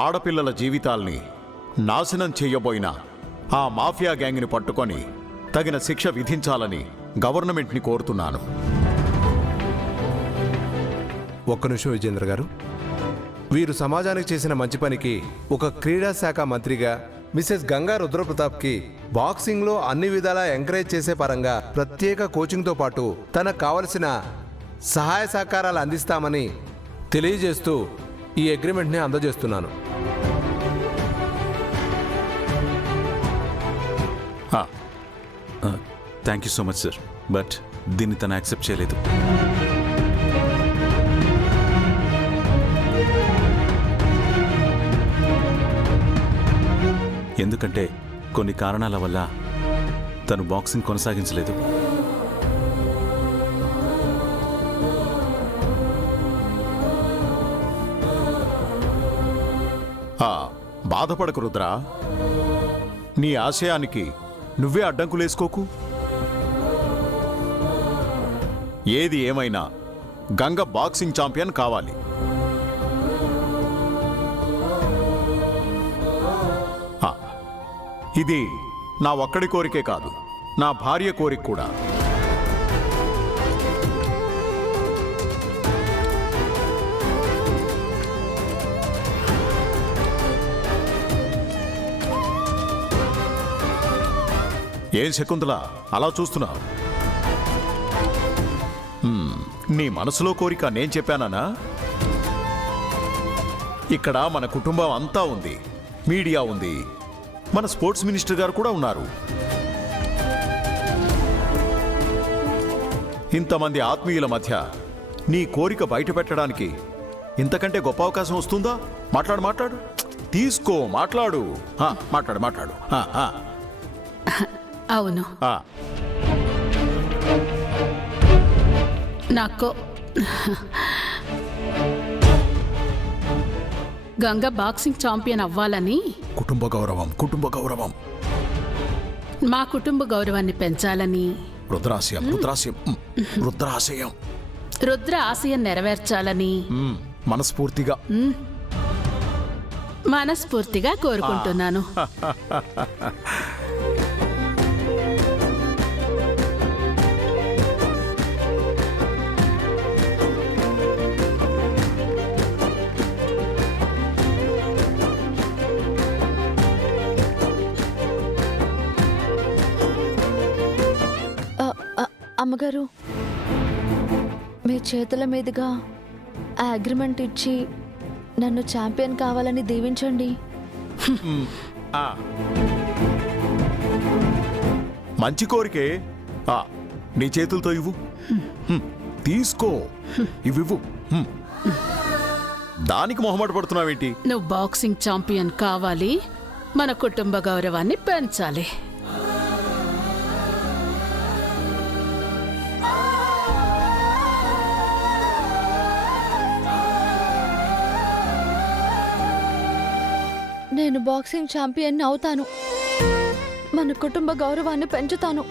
ఆడపిల్లల జీవితాల్ని నాశనం చేయబోయిన ఆ మాఫియా గ్యాంగ్ని పట్టుకొని తగిన శిక్ష విధించాలని గవర్నమెంట్ని కోరుతున్నాను. ఒక్క నిమిషం విజయేంద్ర గారు. వీరు సమాజానికి చేసిన మంచి పనికి ఒక క్రీడా శాఖ మంత్రిగా మిసెస్ గంగా రుద్ర ప్రతాప్కి బాక్సింగ్లో అన్ని విధాలా ఎంకరేజ్ చేసే పరంగా ప్రత్యేక కోచింగ్తో పాటు తనకు కావలసిన సహాయ సహకారాలు అందిస్తామని తెలియజేస్తూ ఈ అగ్రిమెంట్ని అందజేస్తున్నాను. Thank you so much sir, but దీన్ని తను యాక్సెప్ట్ చేయలేదు. ఎందుకంటే కొన్ని కారణాల వల్ల తను బాక్సింగ్ కొనసాగించలేదు. బాధపడకు రుద్ర, నీ ఆశయానికి నువ్వే అడ్డంకులేసుకోకు. ఏది ఏమైనా గంగ బాక్సింగ్ ఛాంపియన్ కావాలి. ఇది నా ఒక్కడి కోరికే కాదు, నా భార్య కోరిక కూడా. ఏం శకుంతల అలా చూస్తున్నావు? నీ మనసులో కోరిక నేను చెప్పానా? ఇక్కడ మన కుటుంబం అంతా ఉంది, మీడియా ఉంది, మన స్పోర్ట్స్ మినిస్టర్ గారు కూడా ఉన్నారు. ఇంతమంది ఆత్మీయుల మధ్య నీ కోరిక బయట పెట్టడానికి ఇంతకంటే గొప్ప అవకాశం వస్తుందా? మాట్లాడు మాట్లాడు, తీసుకో, మాట్లాడు, మాట్లాడు మాట్లాడు. అవును, నాకు గంగ బాక్సింగ్ ఛాంపియన్ అవ్వాలని. కుటుంబ గౌరవం, కుటుంబ గౌరవం, మా కుటుంబ గౌరవాన్ని పెంచాలని. రుద్రాశయం, రుద్రాశయం, రుద్రాశయం, రుద్ర ఆశయం నెరవేర్చాలని మనస్ఫూర్తిగా మనస్ఫూర్తిగా కోరుకుంటున్నాను. అమ్మగారు, మీ చేతుల మీదుగా ఆ అగ్రిమెంట్ ఇచ్చి నన్ను ఛాంపియన్ కావాలని దీవించండి. మంచి కోరికే. నీ చేతులతో ఇవ్వు, తీసుకో, ఇవ్వు. దానికి మొహమాట పడుతున్నావేంటి? నువ్వు బాక్సింగ్ ఛాంపియన్ కావాలి, మన కుటుంబ గౌరవాన్ని పెంచాలి. నేను బాక్సింగ్ ఛాంపియన్ అవుతాను, మన కుటుంబ గౌరవాన్ని పెంచుతాను.